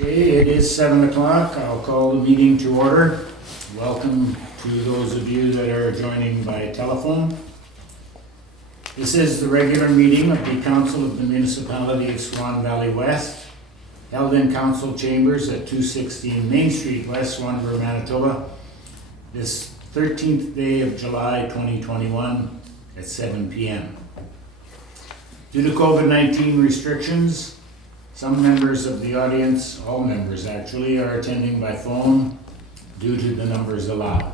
Okay, it is 7 o'clock. I'll call the meeting to order. Welcome to those of you that are joining by telephone. This is the regular meeting of the Council of the Municipality of Swan Valley West, held in council chambers at 216 Main Street West, Swan River, Manitoba, this 13th day of July 2021 at 7 p.m. Due to COVID-19 restrictions, some members of the audience, all members actually, are attending by phone due to the numbers allowed.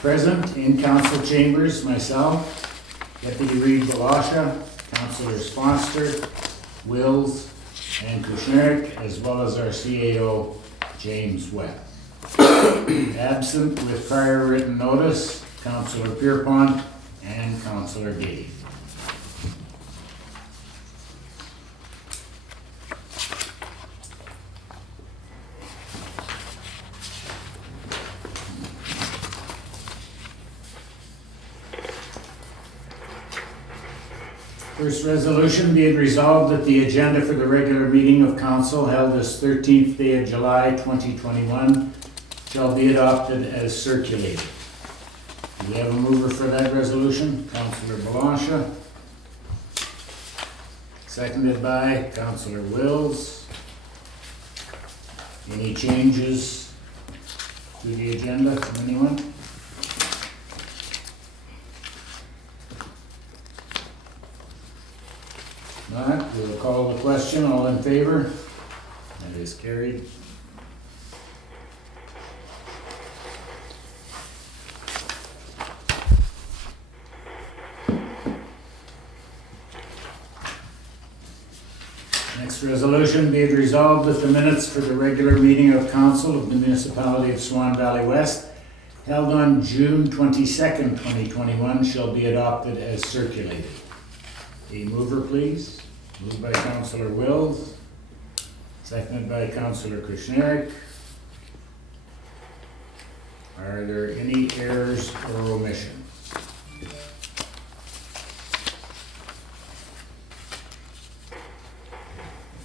Present in council chambers, myself, Deputy Reeve, Blosha, Councillors Foster, Wills, and Kushniryk, as well as our CAO, James Webb. Absent with prior written notice, Councillor Pierrepont and Councillor Gade. First resolution, be it resolved that the agenda for the regular meeting of council held this 13th day of July 2021 shall be adopted as circulated. Do we have a mover for that resolution? Councillor Blosha. Seconded by Councillor Wills. Any changes to the agenda from anyone? Not, we will call the question. All in favor? That is carried. Next resolution, be it resolved that the minutes for the regular meeting of council of the Municipality of Swan Valley West held on June 22nd, 2021 shall be adopted as circulated. A mover, please. Moved by Councillor Wills, seconded by Councillor Kushniryk. Are there any errors or omissions? If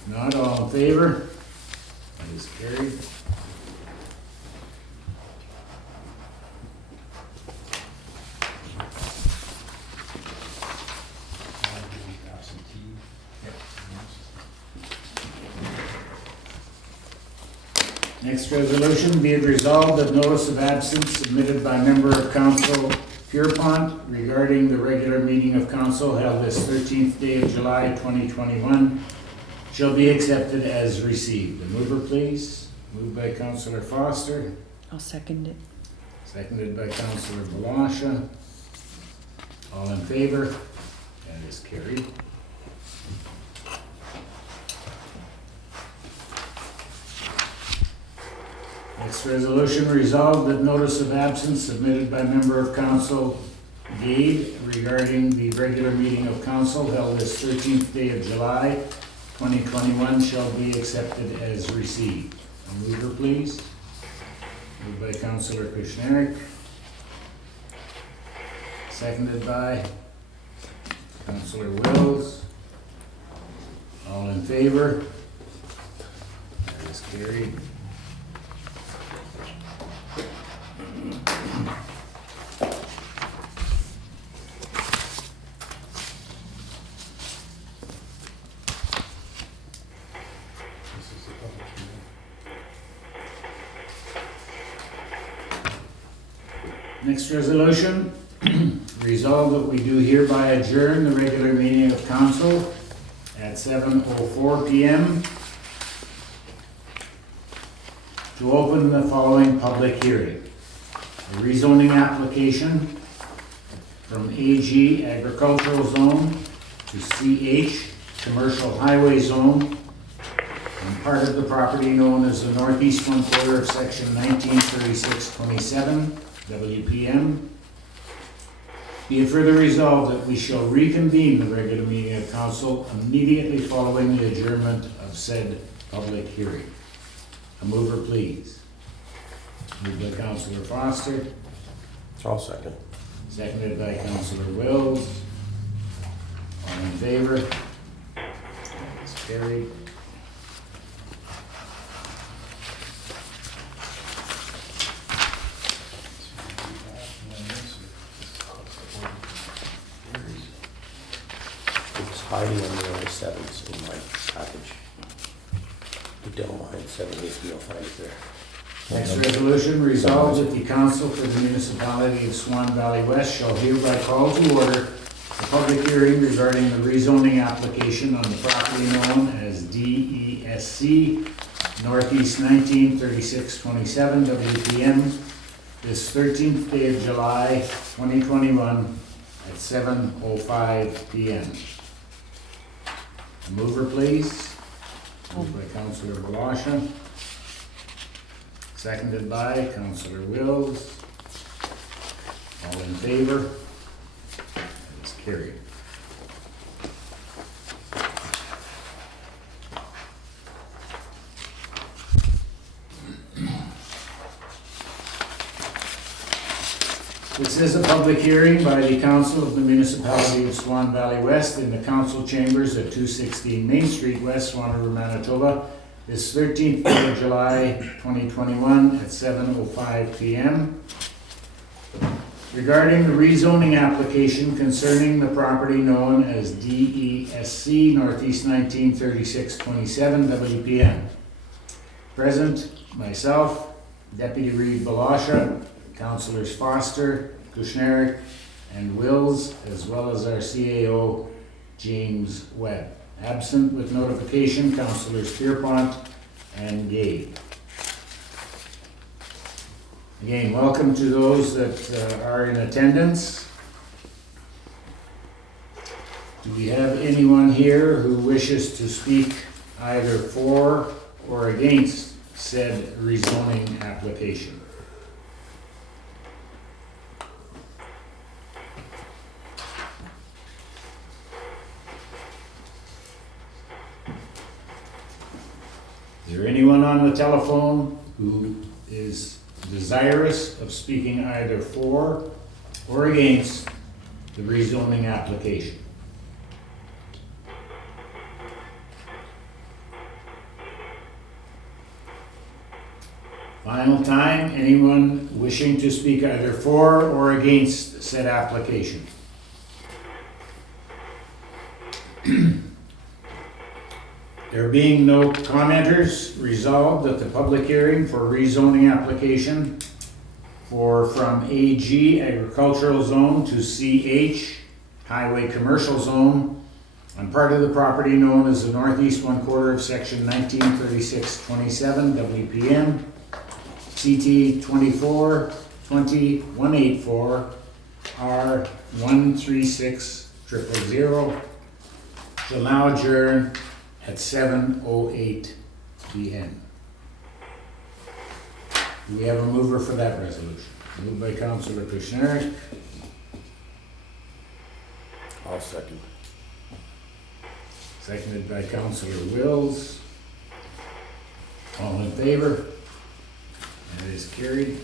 not, all in favor? That is carried. Next resolution, be it resolved that notice of absence submitted by member of council Pierrepont regarding the regular meeting of council held this 13th day of July 2021 shall be accepted as received. A mover, please. Moved by Councillor Foster. I'll second it. Seconded by Councillor Blosha. All in favor? That is carried. Next resolution, resolved that notice of absence submitted by member of council Gade regarding the regular meeting of council held this 13th day of July 2021 shall be accepted as received. A mover, please. Moved by Councillor Kushniryk. Seconded by Councillor Wills. All in favor? That is carried. Next resolution, resolve that we do hereby adjourn the regular meeting of council at 7:04 p.m. to open the following public hearing. A rezoning application from AG Agricultural Zone to CH Commercial Highway Zone on part of the property known as the northeast one quarter of section 193627 WPM. Be it further resolved that we shall reconvene the regular meeting of council immediately following the adjournment of said public hearing. A mover, please. Moved by Councillor Foster. I'll second. Seconded by Councillor Wills. All in favor? That is carried. hiding on the only sevens in my package. If you don't mind, 750, you'll find it there. Next resolution, resolved that the Council for the Municipality of Swan Valley West shall hereby call to order a public hearing regarding the rezoning application on the property known as DESC Northeast 193627 WPM this 13th day of July 2021 at 7:05 p.m. Mover, please. Moved by Councillor Blosha. Seconded by Councillor Wills. All in favor? That is carried. This is a public hearing by the Council of the Municipality of Swan Valley West in the council chambers at 216 Main Street West, Swan River, Manitoba, this 13th day of July 2021 at 7:05 p.m. regarding the rezoning application concerning the property known as DESC Northeast 193627 WPM. Present, myself, Deputy Reeve Blosha, Councillors Foster, Kushniryk, and Wills, as well as our CAO, James Webb. Absent with notification, Councillors Pierrepont and Gade. Again, welcome to those that are in attendance. Do we have anyone here who wishes to speak either for or against said rezoning application? Is there anyone on the telephone who is desirous of speaking either for or against the rezoning application? Final time, anyone wishing to speak either for or against said application? There being no commenters, resolved that the public hearing for rezoning application from AG Agricultural Zone to CH Highway Commercial Zone on part of the property known as the northeast one quarter of section 193627 WPM CT 24-20-184 R136000 shall now adjourn at 7:08 p.m. Do we have a mover for that resolution? Moved by Councillor Kushniryk. I'll second. Seconded by Councillor Wills. All in favor? That is carried.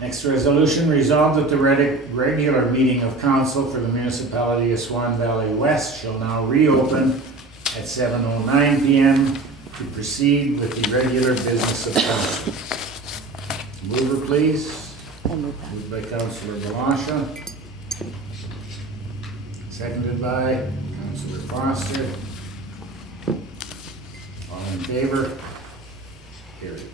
Next resolution, resolved that the regular meeting of council for the Municipality of Swan Valley West shall now reopen at 7:09 p.m. to proceed with the regular business of council. Mover, please. Moved by Councillor Blosha. Seconded by Councillor Foster. All in favor? Carried.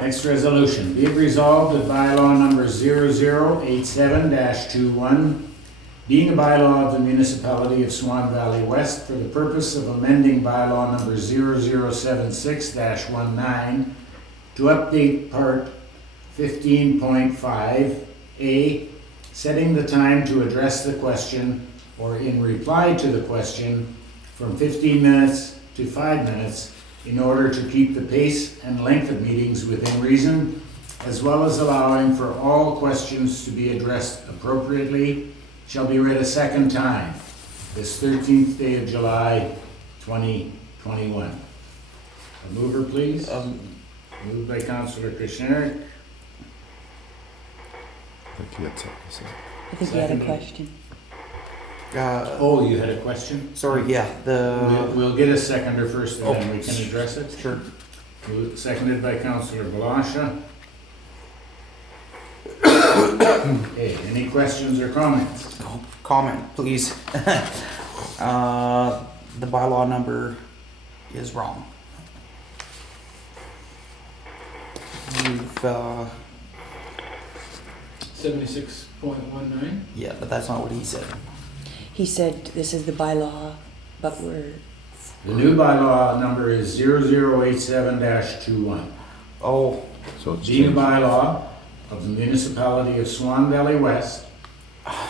Next resolution, be it resolved that bylaw number 0087-21, being a bylaw of the Municipality of Swan Valley West for the purpose of amending bylaw number 0076-19 to update part 15.5A, setting the time to address the question or in reply to the question from 15 minutes to 5 minutes in order to keep the pace and length of meetings within reason, as well as allowing for all questions to be addressed appropriately shall be read a second time this 13th day of July, 2021. A mover, please. Moved by Councillor Kushniryk. I think you had something to say. I think you had a Seconded. question. Oh, you had a question? Sorry, yeah, We'll get a seconder first and then Oh, we can address it. sure. Seconded by Councillor Blosha. Okay, any questions or comments? Comment, please. The bylaw number is wrong. You've, 76.19? yeah, but that's not what he said. He said this is the bylaw, but we're, The new bylaw number is 0087-21. Oh, So it's Being a changed. bylaw of the Municipality of Swan Valley West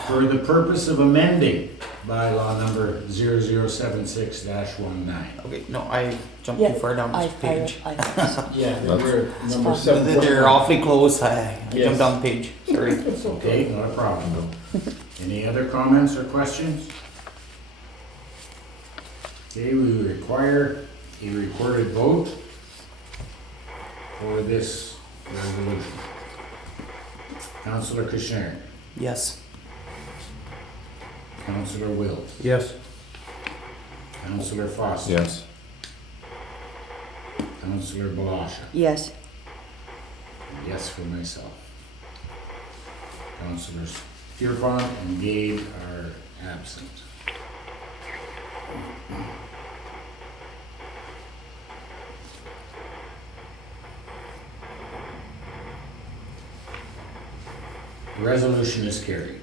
for the purpose of amending bylaw number 0076-19. okay, no, I jumped yeah, too far down I, this page. I, Yeah, number number They're awfully close, I Yes. jumped down the page, sorry. Okay, not a problem. Any other comments or questions? Okay, we require a recorded vote for this resolution. Councillor Kushniryk. Yes. Councillor Wills. Yes. Councillor Foster. Yes. Councillor Blosha. yes, Yes for myself. Councillors Pierrepont and Gade are absent. The resolution is carried.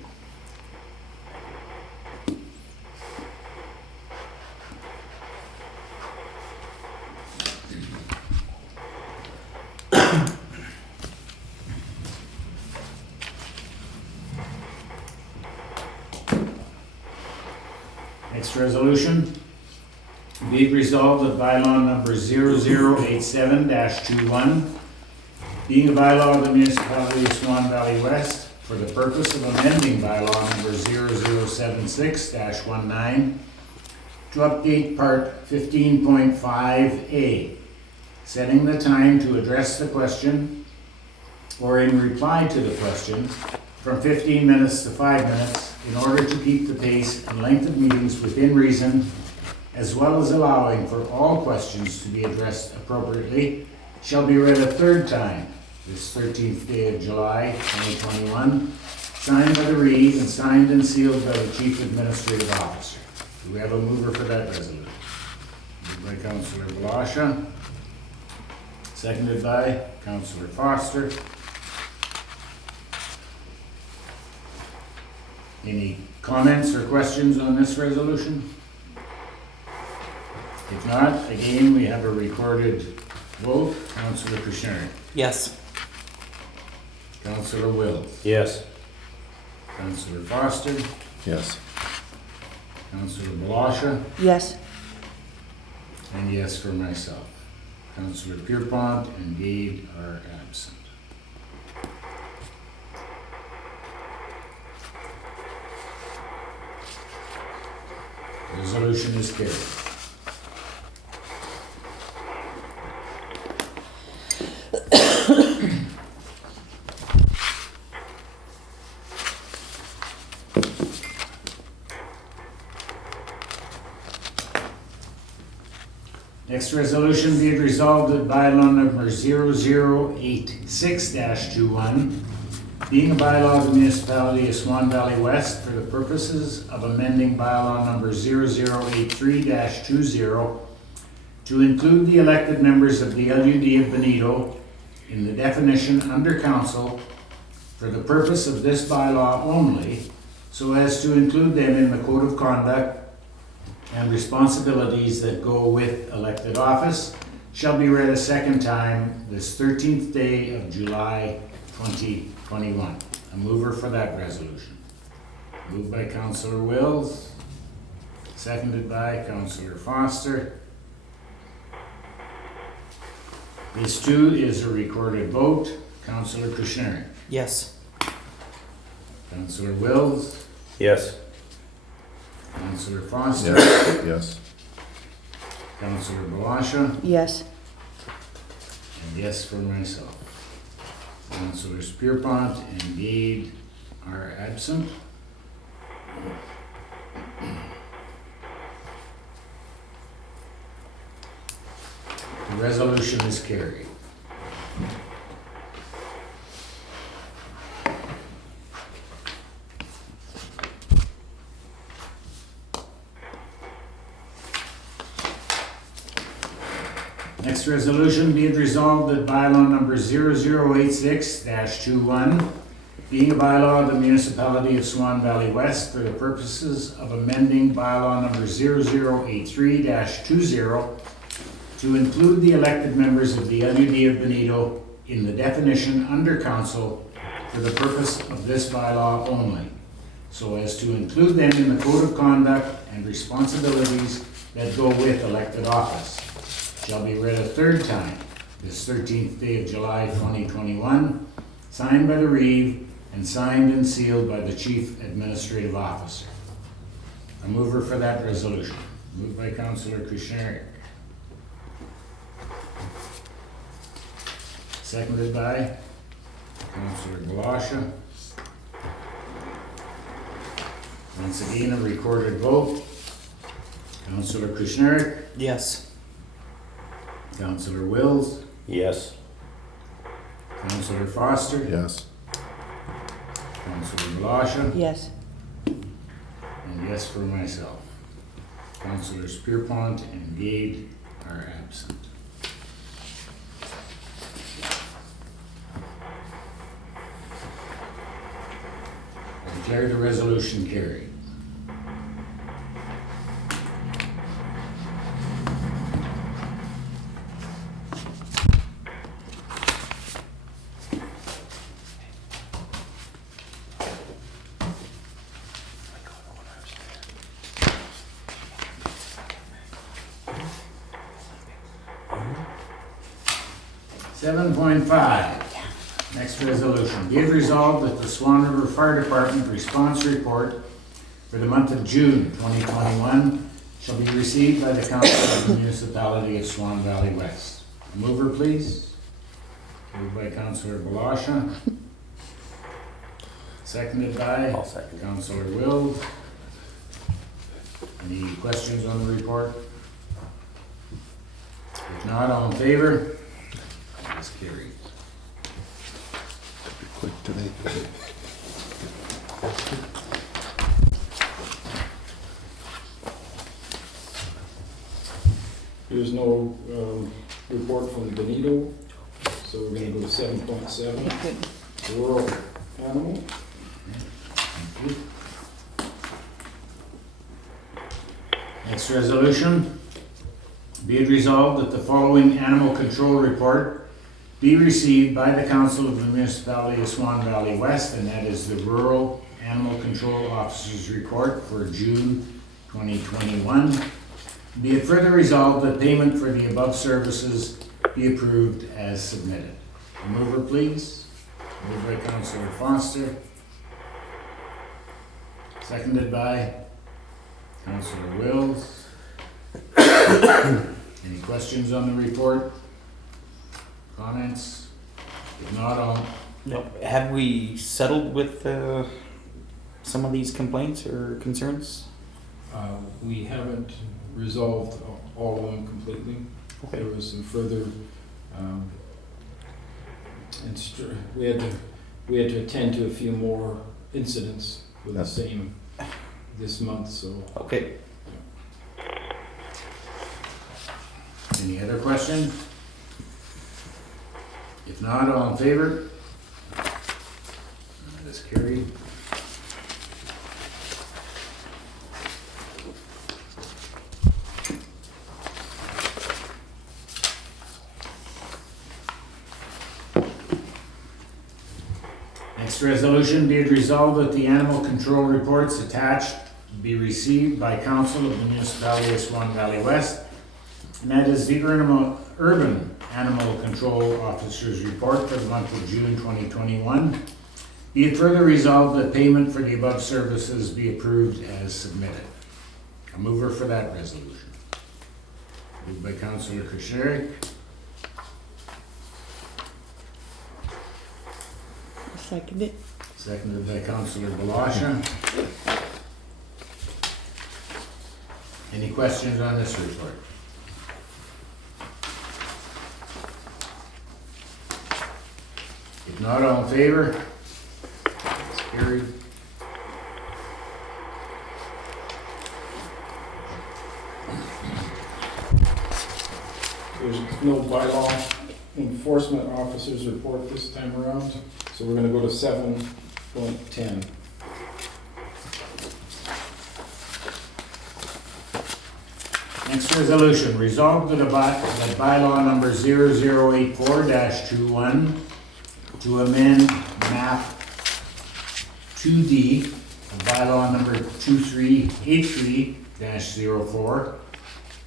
Next resolution. Be it resolved that bylaw number 0087-21, being a bylaw of the Municipality of Swan Valley West for the purpose of amending bylaw number 0076-19 to update part 15.5A, setting the time to address the question or in reply to the question from 15 minutes to 5 minutes in order to keep the pace and length of meetings within reason, as well as allowing for all questions to be addressed appropriately, shall be read a third time this 13th day of July 2021, signed by the Reeve and signed and sealed by the Chief Administrative Officer. Do we have a mover for that resolution? Moved by Councillor Blosha, seconded by Councillor Foster. Any comments or questions on this resolution? If not, again, we have a recorded vote. Councillor Kushniryk. Yes. Councillor Wills. Yes. Councillor Foster. Yes. Councillor Blosha. yes, And yes for myself. Councillor Pierrepont and Gade are absent. Resolution is carried. Next resolution, be it resolved that bylaw number 0086-21, being a bylaw of the Municipality of Swan Valley West for the purposes of amending bylaw number 0083-20 to include the elected members of the LUD of Benito in the definition under council for the purpose of this bylaw only, so as to include them in the code of conduct and responsibilities that go with elected office, shall be read a second time this 13th day of July 2021. A mover for that resolution. Moved by Councillor Wills, seconded by Councillor Foster. This too is a recorded vote. Councillor Kushniryk. Yes. Councillor Wills. Yes. Councillor Foster, Yes. Yes. Councillor Blosha, Yes. and yes for myself. Councillors Pierrepont and Gade are absent. The resolution is carried. Next resolution, be it resolved that bylaw number 0086-21, being a bylaw of the Municipality of Swan Valley West for the purposes of amending bylaw number 0083-20 to include the elected members of the LUD of Benito in the definition under council for the purpose of this bylaw only, so as to include them in the code of conduct and responsibilities that go with elected office, shall be read a third time this 13th day of July 2021, signed by the Reeve and signed and sealed by the Chief Administrative Officer. A mover for that resolution. Moved by Councillor Kushniryk. Seconded by Councillor Blosha. Once again, a recorded vote. Councillor Kushniryk, Yes. Councillor Wills, Yes. Councillor Foster, Yes. Councillor Blosha, Yes. and yes for myself. Councillors Pierrepont and Gade are absent. I declare the resolution carried. Seven point five, next resolution. Be it resolved that the Swan River Fire Department response report for the month of June 2021 shall be received by the Council of the Municipality of Swan Valley West. Mover, please. Moved by Councillor Blosha. Seconded by I'll second. Councillor Wills. Any questions on the report? If not, all in favor? It's carried. Quick today. There's no report from Benito, so we're gonna go to 7.7, Good. rural animal. Thank you. Next resolution. Be it resolved that the following animal control report be received by the Council of the Municipality of Swan Valley West, and that is the Rural Animal Control Officer's Report for June 2021. Be it further resolved that payment for the above services be approved as submitted. A mover, please. Moved by Councillor Foster. Seconded by Councillor Wills. Any questions on the report? Comments? If not, all, No. Have we settled with some of these complaints or concerns? We haven't resolved all of them completely. There was some further, we had to attend to a few more incidents with the Yes. same this month, so. Okay. any other questions? If not, all in favor? That is carried. Next resolution, be it resolved that the animal control reports attached be received by council of the Municipality of Swan Valley West, and that is the Urban Animal Control Officer's Report for the month of June 2021. Be it further resolved that payment for the above services be approved as submitted. A mover for that resolution. Moved by Councillor Kushniryk, Second it. seconded by Councillor Blosha. Any questions on this report? If not, all in favor? It's carried. There's no bylaw enforcement officers report this time around, so we're gonna go to 7.10. Next resolution, resolved that that bylaw number 0084-21 to amend map 2D of bylaw number 2383-04,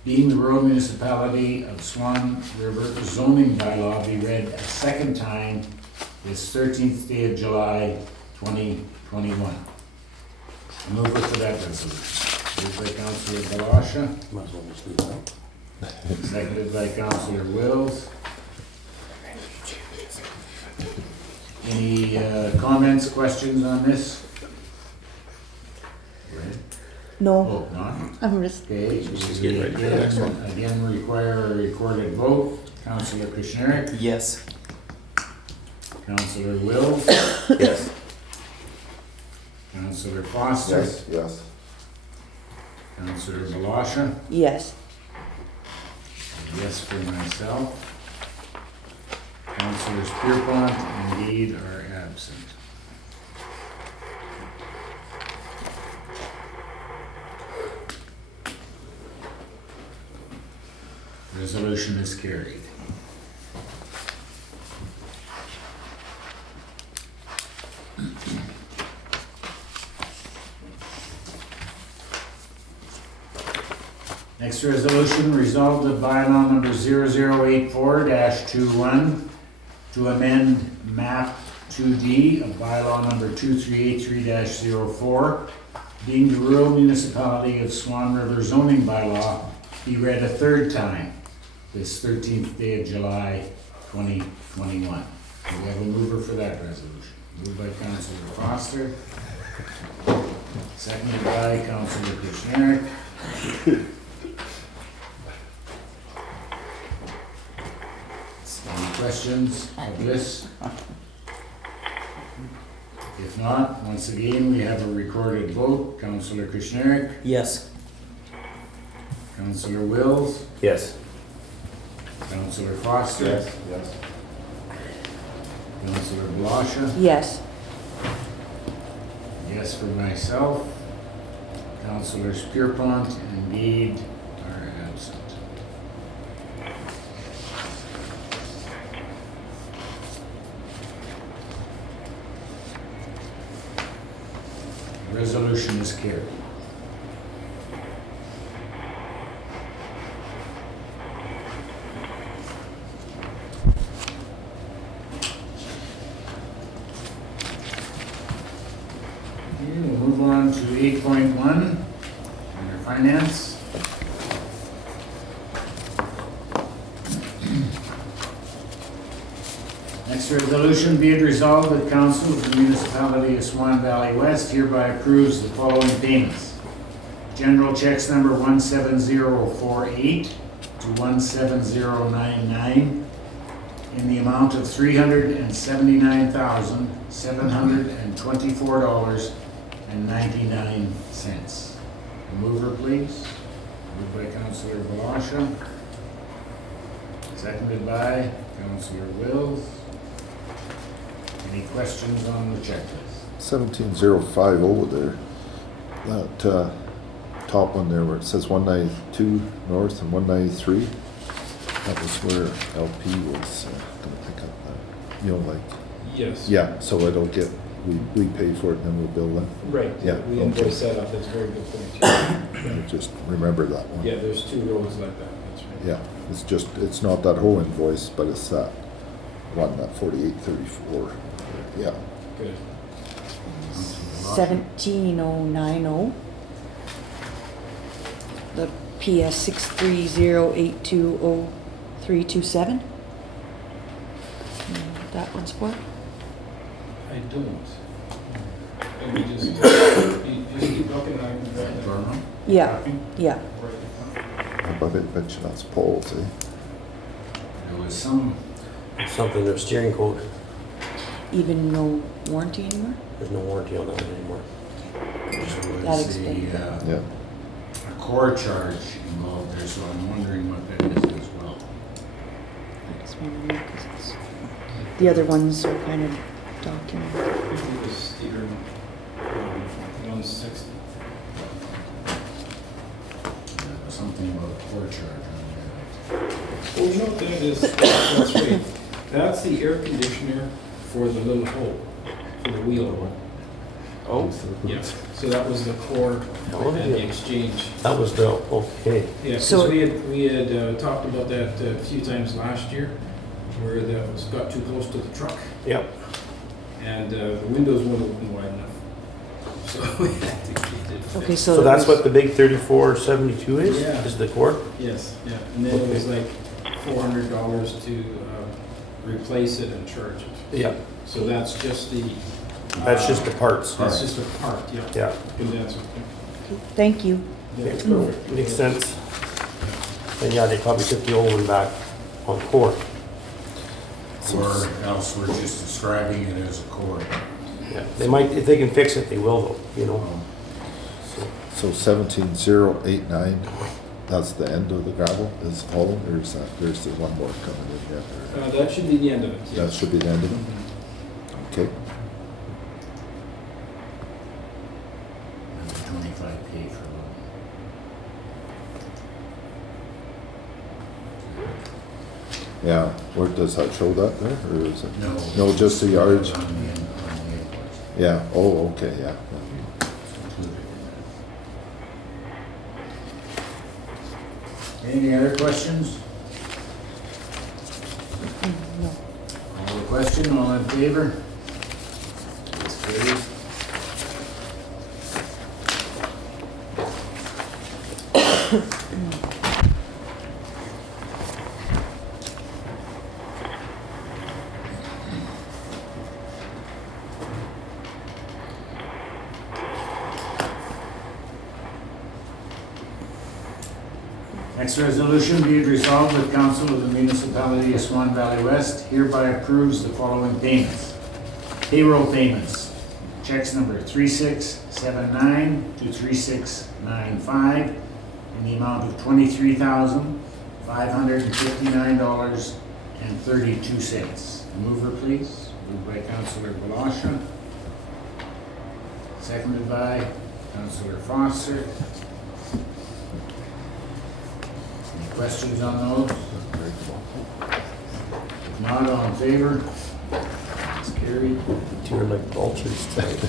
being the rural municipality of Swan River zoning bylaw, be read a second time this 13th day of July 2021. A mover for that resolution. Moved by Councillor Blosha, Might as well just leave it out. seconded by Councillor Wills. Any comments, questions on this? No, Oh, not? I'm just, Okay. She's getting ready for the next one. Again, require a recorded vote. Councillor Kushniryk, Yes. Councillor Wills, Yes. Councillor Foster, Yes. Councillor Blosha, yes. yes for myself. Councillors Pierrepont and Gade are absent. Resolution is carried. Next resolution, resolved that bylaw number 0084-21 to amend map 2D of bylaw number 2383-04, being the rural municipality of Swan River zoning bylaw, be read a third time this 13th day of July 2021. Do we have a mover for that resolution? Moved by Councillor Foster, seconded by Councillor Kushniryk. Any questions of this? If not, once again, we have a recorded vote. Councillor Kushniryk, Yes. Councillor Wills, Yes. Councillor Foster, Councillor Blosha, Yes. yes for myself. Councillors Pierrepont and Gade are absent. Resolution is carried. Okay, we'll move on to 8.1, under finance. Next resolution, be it resolved that council of the municipality of Swan Valley West hereby approves the following payments. General checks number 17048 to 17099 in the amount of $379,724.99. A mover, please. Moved by Councillor Blosha. Seconded by Councillor Wills. Any questions on the checklist? 17050 there. That top one there where it says 192 north and 193. That was where LP was gonna pick up that. You know, like, Yes. yeah, so it'll get, we pay for it and then we'll bill them. Right, Yeah, we okay. invoice that up, that's a very good point. too. Just remember that one. Yeah, there's two roads like that, that's right. Yeah, it's just, it's not that whole invoice, but it's that one, that 4834. Yeah, Good. 17090. The PS 630820327. That one's for? I don't. Let me just, you keep looking, I can grab that. Burma? Yeah, yeah. But I bet you that's poles, eh? There was some, Something, their steering code, Even no warranty anymore? there's no warranty on that one anymore. there That was explains it. Yeah. a core charge involved there, so I'm wondering what that is as well. I just want to know because it's, the other ones are kind of documented. It was steer, 160. Something about a core charge on Well, you know what that is? That's right. That's the air conditioner for the little hole, for the wheel. Oh, Yeah, so that was the core Oh, and yeah. the exchange. That was the, okay. Yeah, So- because we had talked about that a few times last year, where that was got too close to the truck, Yep. and the windows weren't open wide enough. So we had to get it fixed. Okay, So so that's what the big 3472 is? Yeah. Is the cord? Yes, yeah, and then it was like $400 to replace it and charge it. Yeah. So that's just the. That's just the parts. That's just a part, yeah. Yeah. Condenser. thank you. Yeah, it's perfect. Makes sense. And yeah, they probably took the old one back on core. Or else we're just describing it as a core. Yeah. They might, if they can fix it, they will though, you know? So 17089, that's the end of the gravel is hauling, or is that, there's the one more coming in yet? Or That should be the end of it, that yes. should be the end of it? Okay. And the 25K for loan. Yeah, where does that show that there, or is it? No. No, just the yards? On the invoice. Yeah, oh, okay, yeah. It's included in there. Any other questions? No. All the question, all in favor? It's carried. Next resolution, be it resolved that Council of the Municipality of Swan Valley West hereby approves the following payments. Payroll payments, checks number 3679 to 3695 in the amount of $23,559.32. Mover, please. Moved by Councillor Blosha. Seconded by Councillor Foster. Any questions on those? If not, all in favor? It's carried. You're like vultures tonight.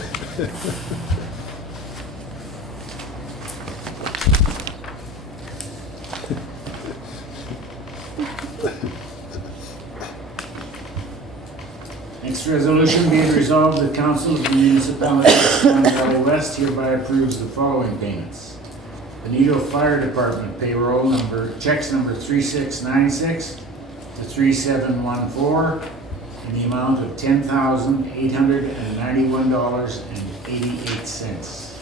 Next resolution, be it resolved that Council of the Municipality of Swan Valley West hereby approves the following payments. Benito Fire Department payroll number, checks number 3696 to 3714 in the amount of $10,891.88.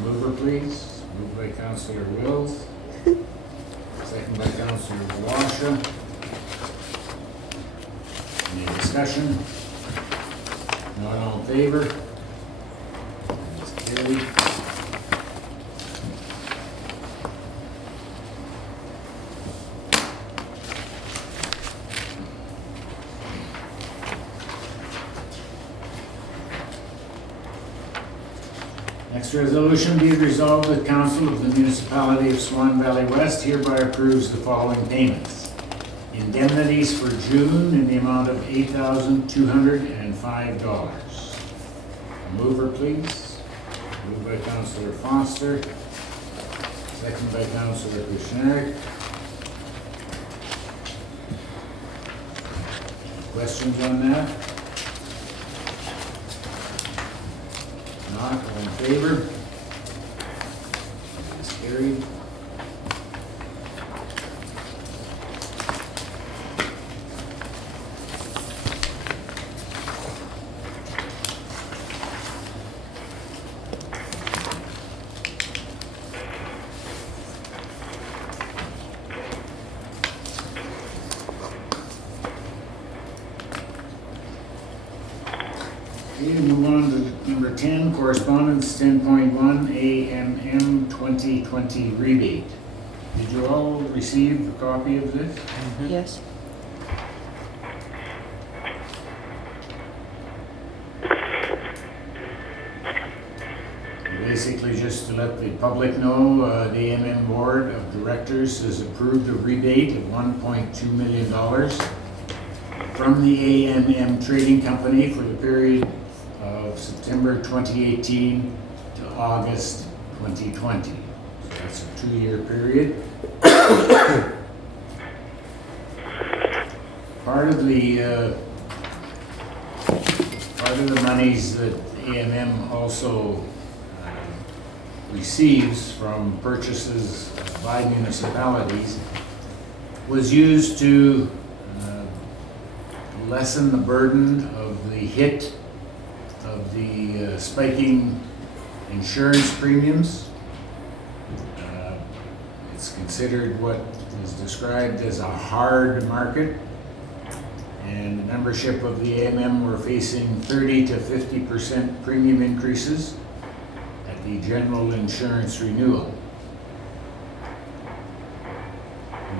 Mover, please. Moved by Councillor Wills. Second by Councillor Blosha. Any discussion? Not all in favor? It's carried. Next resolution, be it resolved that Council of the Municipality of Swan Valley West hereby approves the following payments. Indemnities for June in the amount of $8,205. Mover, please. Moved by Councillor Foster. Second by Councillor Kushniryk. Questions on that? Not, all in favor? It's carried. Okay, move on to number 10, correspondence 10.1, AMM 2020 rebate. Did you all receive a copy of this? Yes. Basically, just to let the public know, the AMM Board of Directors has approved a rebate of $1.2 million from the AMM Trading Company for the period of September 2018 to August 2020. So that's a 2-year period. Part of the monies that AMM also receives from purchases by municipalities was used to lessen the burden of the hit of the spiking insurance premiums. It's considered what is described as a hard market, and the membership of the AMM were facing 30 to 50% premium increases at the general insurance renewal.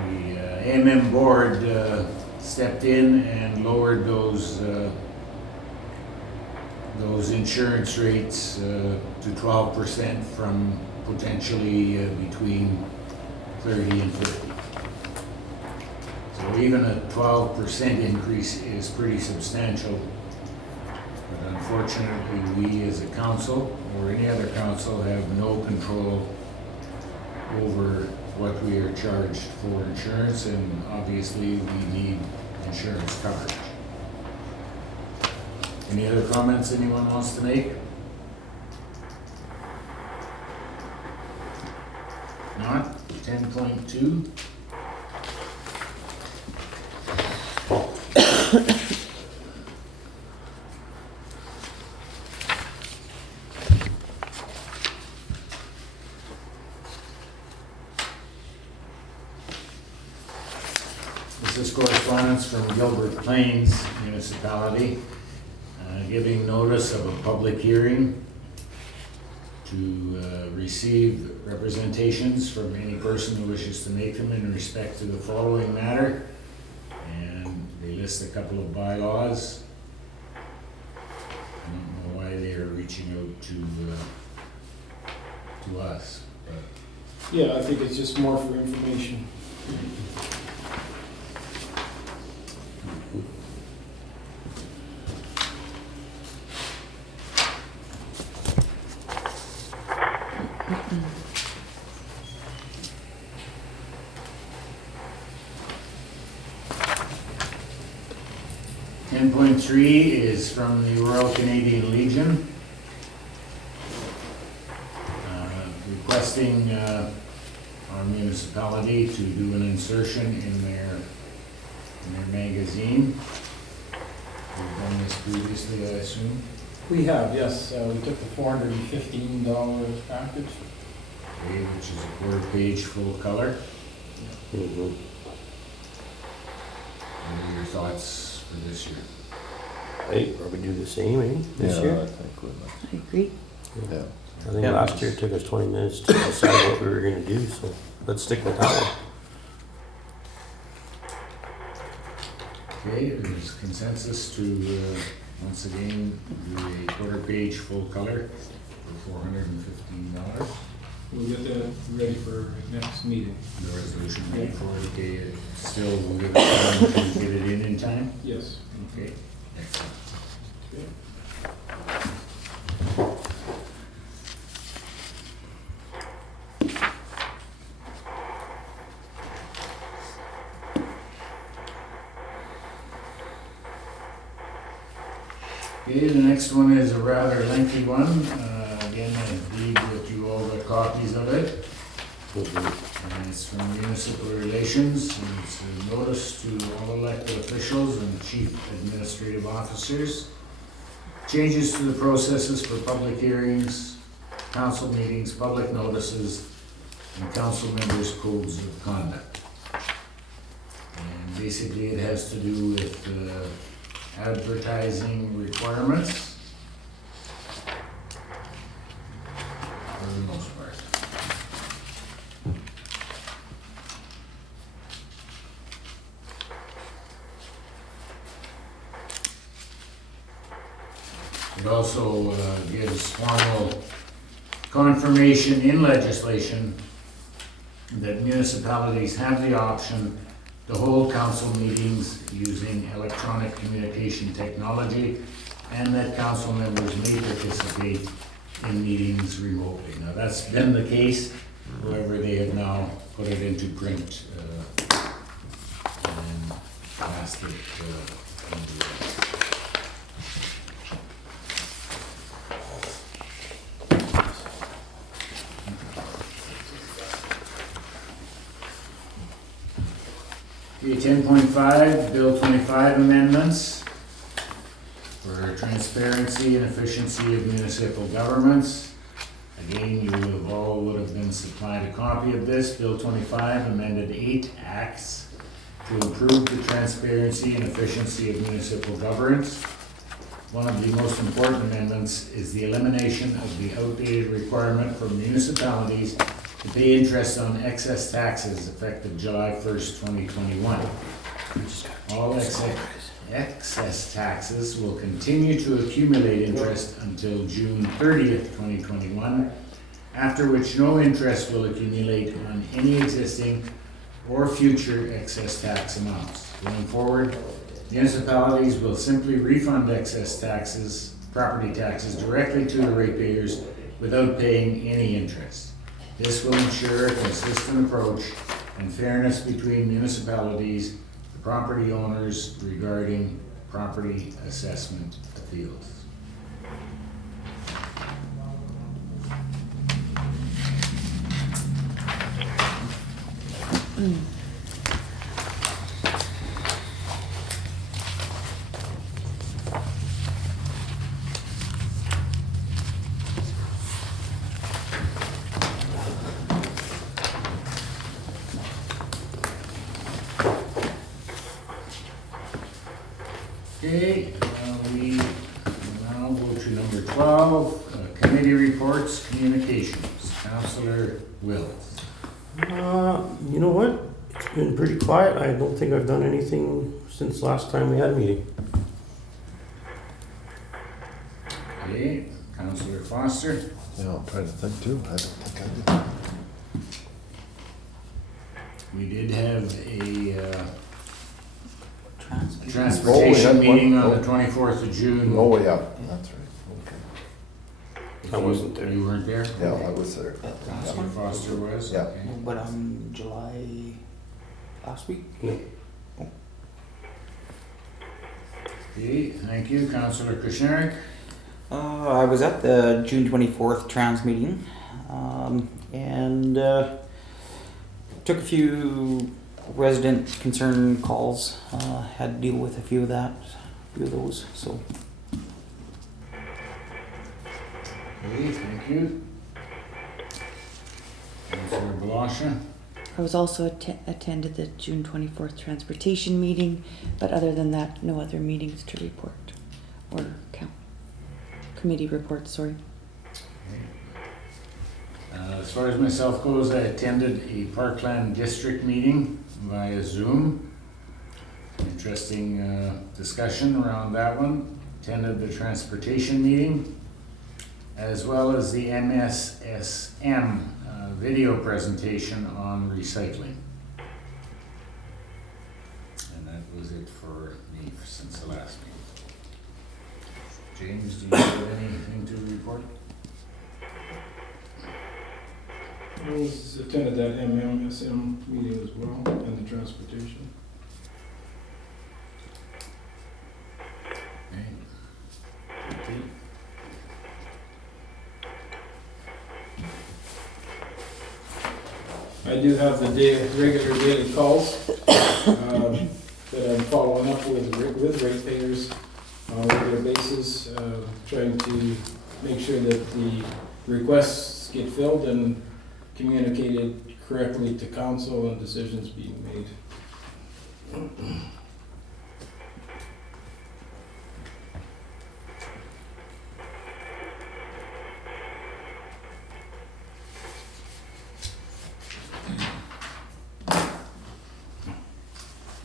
The AMM board stepped in and lowered those insurance rates to 12% from potentially between 30 and 50. So even a 12% increase is pretty substantial. But unfortunately, we as a council or any other council have no control over what we are charged for insurance, and obviously we need insurance coverage. Any other comments anyone wants to make? Not? 10.2? This is correspondence from Gilbert Plains Municipality, giving notice of a public hearing to receive representations from any person who wishes to make them in respect to the following matter. And they list a couple of bylaws. I don't know why they are reaching out to us, but Yeah, I think it's just more for information. 10.3 is from the Royal Canadian Legion, requesting our municipality to do an insertion in their magazine. We've done this previously, I assume. We have, yes. We took the $415 package. Okay, which is a quarter-page full color. Mhm. What are your thoughts for this year? Hey, probably do the same, eh, this Yeah, year? I think we might. I agree. Yeah. I think Yeah, last year it took us 20 minutes to decide what we were gonna do, so let's stick with that one. Okay, there's consensus to, once again, do a quarter-page full color for $415. We'll get that ready for next meeting. The resolution ready for it, okay, still, we'll give it time to get it in time? Yes. Okay. Excellent. Okay. Okay, the next one is a rather lengthy one. believe that you all got copies of it. And it's from Municipal Relations, and it's a notice to all elected officials and chief administrative officers. Changes to the processes for public hearings, council meetings, public notices, and council members' codes of conduct. And basically it has to do with advertising requirements for the most part. It also gives formal confirmation in legislation that municipalities have the option to hold council meetings using electronic communication technology, and that council members may participate in meetings remotely. Now, that's been the case, however, they have now put it into print and passed it into Okay, 10.5, Bill 25 amendments for transparency and efficiency of municipal governments. Again, you would have been supplied a copy of this. Bill 25 amended 8 acts to improve the transparency and efficiency of municipal governance. One of the most important amendments is the elimination of the outdated requirement for municipalities to pay interest on excess taxes effective July 1st, 2021. All excess taxes will continue to accumulate interest until June 30th, 2021, after which no interest will accumulate on any existing or future excess tax amounts. Going forward, municipalities will simply refund excess taxes, property taxes, directly to the ratepayers without paying any interest. This will ensure a consistent approach and fairness between municipalities, the property owners regarding property assessment appeals. Okay, we now go to number 12, committee reports, communications. Councillor Wills. You know what? It's been pretty quiet. I don't think I've done anything since last time we had a meeting. Okay, Councillor Foster. Yeah, I'm trying to think too. I don't think I did. We did have a Oh, we transportation had one. meeting on Oh. the 24th of June. Oh, yeah, that's right. I wasn't there. You weren't there? Okay. Yeah, I was there. Councillor Foster was? Yeah. Okay. But July last week? No. Okay, thank you. Councillor Kushniryk. I was at the June 24th trans meeting, and took a few resident concern calls. Had to deal with a few of those. So Okay, thank you. Councillor Blosha. I was also attended the June 24th transportation meeting, but other than that, no other meetings to report or committee reports, sorry. As far as myself goes, I attended a Parkland District meeting via Zoom. Interesting discussion around that one. Attended the transportation meeting, as well as the MSSM video presentation on recycling. And that was it for me since the last meeting. James, do you have anything to report? I was attended that MMSM meeting as well, and the transportation. Okay. I do have the regular daily calls that I'm following up with ratepayers on a regular basis, trying to make sure that the requests get filled and communicated correctly to council and decisions being made.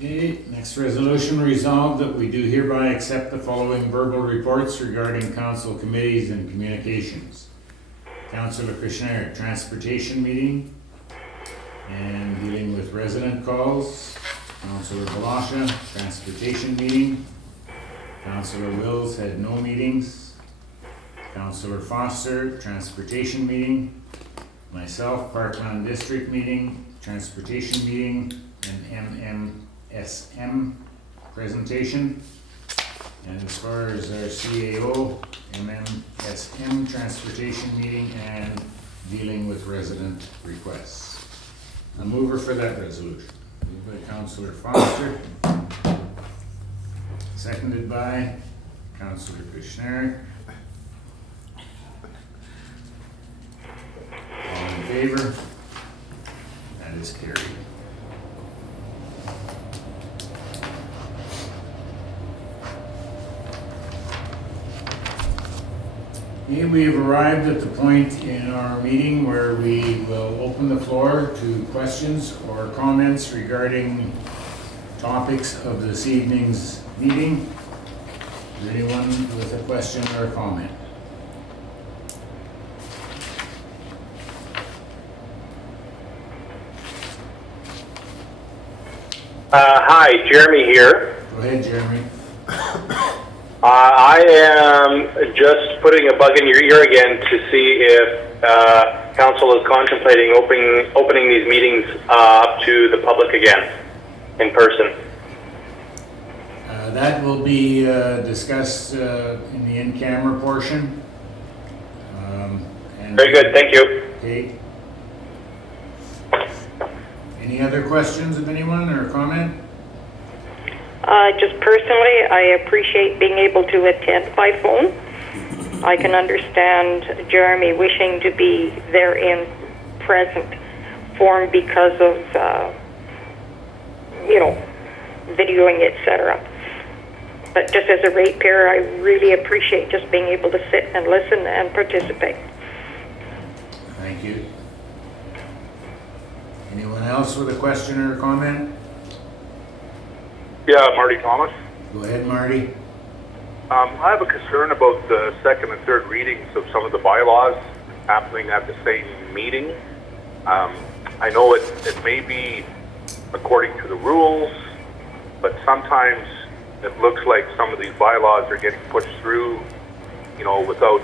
Okay, next resolution, resolved that we do hereby accept the following verbal reports regarding council committees and communications. Councillor Kushniryk, transportation meeting and dealing with resident calls. Councillor Blosha, transportation meeting. Councillor Wills had no meetings. Councillor Foster, transportation meeting. Myself, Parkland District meeting, transportation meeting, and MMSM presentation. And as far as our CAO, MMSM transportation meeting and dealing with resident requests. A mover for that resolution. Moved by Councillor Foster. Seconded by Councillor Kushniryk. All in favor? That is carried. Okay, we have arrived at the point in our meeting where we will open the floor to questions or comments regarding topics of this evening's meeting. Is there anyone with a question or a comment? Hi, Jeremy here. Go ahead, Jeremy. I am just putting a bug in your ear again to see if council is contemplating opening these meetings up to the public again, in person. That will be discussed in the in-camera portion. Very good, thank you. Okay. Any other questions of anyone or comment? Just personally, I appreciate being able to attend by phone. I can understand Jeremy wishing to be there in present form because of, videoing, etc. But just as a ratepayer, I really appreciate just being able to sit and listen and participate. Thank you. Anyone else with a question or a comment? Yeah, Marty Thomas. Go ahead, Marty. I have a concern about the second and third readings of some of the bylaws happening at the same meeting. I know it may be according to the rules, but sometimes it looks like some of these bylaws are getting pushed through, without,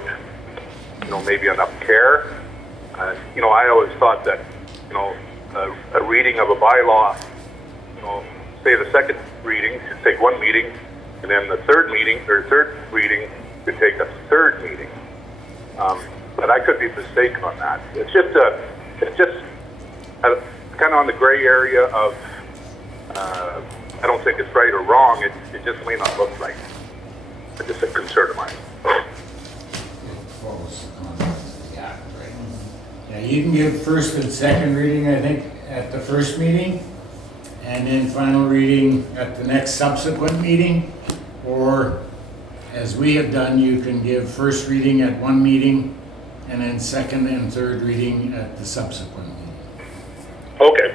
maybe enough care. I always thought that, a reading of a bylaw, say the second reading should take one meeting, and then the third reading should take a third meeting. But I could be mistaken on that. It's just kind of on the gray area of, I don't think it's right or wrong. It just may not look right. It's just a concern of mine. Yeah, you can give first and second reading, I think, at the first meeting, and then final reading at the next subsequent meeting, or as we have done, you can give first reading at one meeting, and then second and third reading at the subsequent meeting. Okay,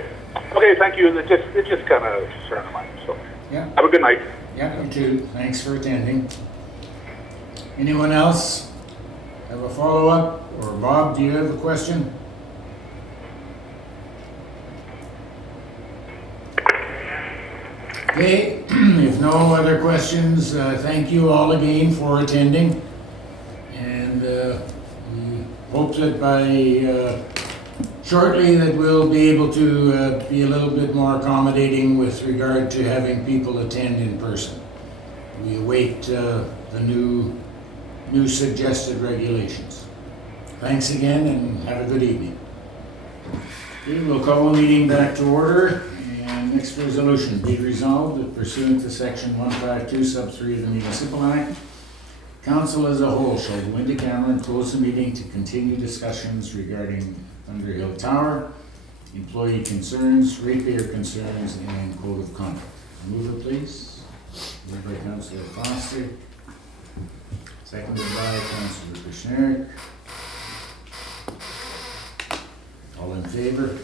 thank you. It's just kind of a concern of mine. So, Yeah. have a good night. Yeah, you too. Thanks for attending. Anyone else have a follow-up? Or Bob, do you have a question? Okay, if no other questions, thank you all again for attending. And we hope that by shortly that we'll be able to be a little bit more accommodating with regard to having people attend in person. We await the new suggested regulations. Thanks again and have a good evening. Okay, we'll call the meeting back to order. And next resolution, be resolved that pursuant to section 152 sub 3 of the Municipal Act, council as a whole shall go into camera and close the meeting to continue discussions regarding Thunderhill Tower, employee concerns, ratepayer concerns, and code of conduct. Move it, please. Moved by Councillor Foster. Seconded by Councillor Kushniryk. All in favor?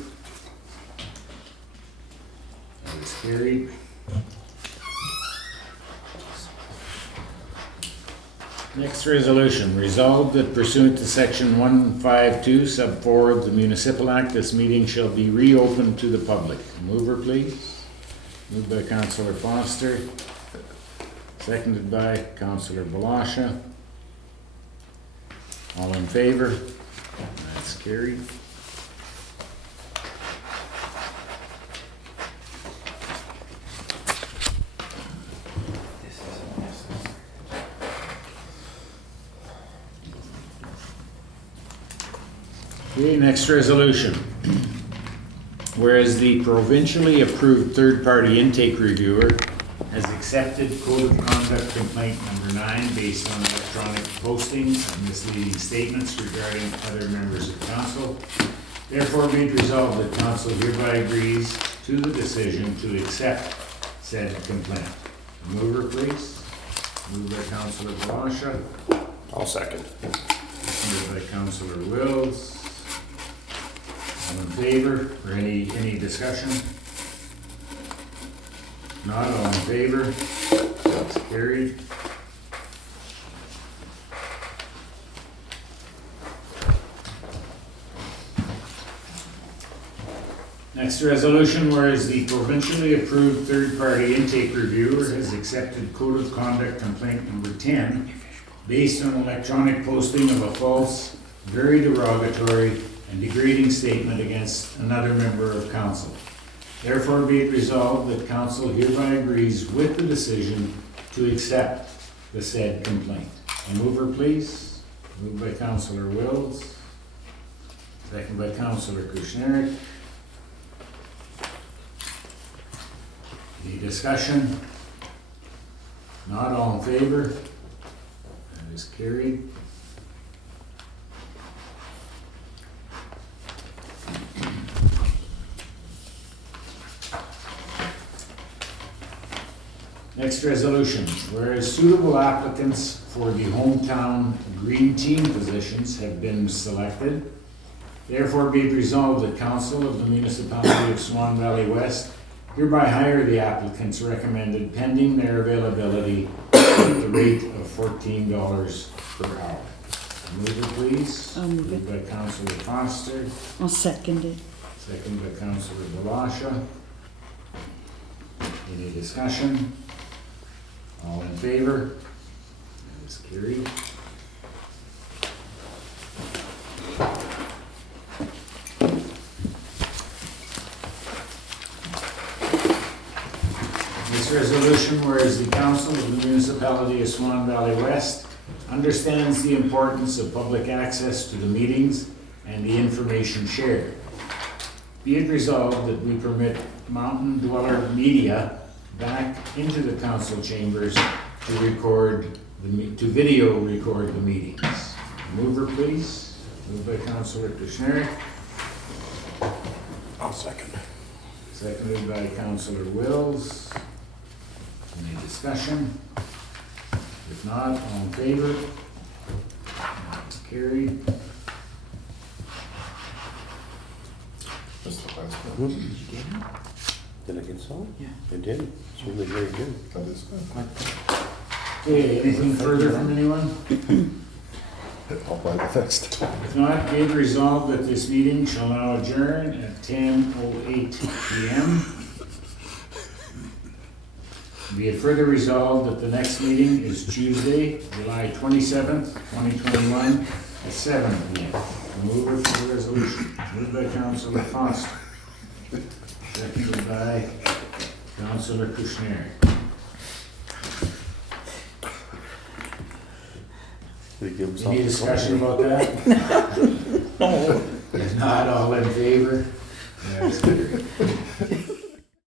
That is carried. Next resolution, resolved that pursuant to section 152 sub 4 of the Municipal Act, this meeting shall be reopened to the public. Mover, please. Moved by Councillor Foster. Seconded by Councillor Blosha. All in favor? That's carried. Okay, next resolution. Whereas the provincially approved third-party intake reviewer has accepted Code of Conduct Complaint number 9 based on electronic posting of misleading statements regarding other members of council. Therefore, be it resolved that council hereby agrees to the decision to accept said complaint. Mover, please. Moved by Councillor Blosha. I'll second. Seconded by Councillor Wills. All in favor, or any discussion? Not all in favor, that's carried. Next resolution, whereas the provincially approved third-party intake reviewer has accepted Code of Conduct Complaint number 10 based on electronic posting of a false, very derogatory, and degrading statement against another member of council. Therefore, be it resolved that council hereby agrees with the decision to accept the said complaint. A mover, please. Moved by Councillor Wills. Second by Councillor Kushniryk. Any discussion? Not all in favor? That is carried. Next resolution, whereas suitable applicants for the hometown green team positions have been selected, therefore be it resolved that council of the Municipality of Swan Valley West hereby hire the applicants recommended pending their availability at the rate of $14 per hour. Move it, please. I'll move it. Moved by Councillor Foster, I'll second it. second by Councillor Blosha. Any discussion? All in favor? That is carried. This resolution, whereas the council of the Municipality of Swan Valley West understands the importance of public access to the meetings and the information shared. Be it resolved that we permit Mountain Dweller Media back into the council chambers to video record the meetings. Mover, please. Moved by Councillor Kushniryk. I'll second. Seconded by Councillor Wills. Any discussion? If not, all in favor? That's carried. That's the last one. Did I get some? Yeah. It did. It's really very good. That is good. Okay, anything further from anyone? I'll buy the next. If not, be it resolved that this meeting shall now adjourn at 10:08 p.m. Be it further resolved that the next meeting is Tuesday, July 27th, 2021, at 7 p.m. Mover for the resolution. Moved by Councillor Foster. Seconded by Councillor Kushniryk. Any discussion about that? If not, all in favor? Yeah, it's good.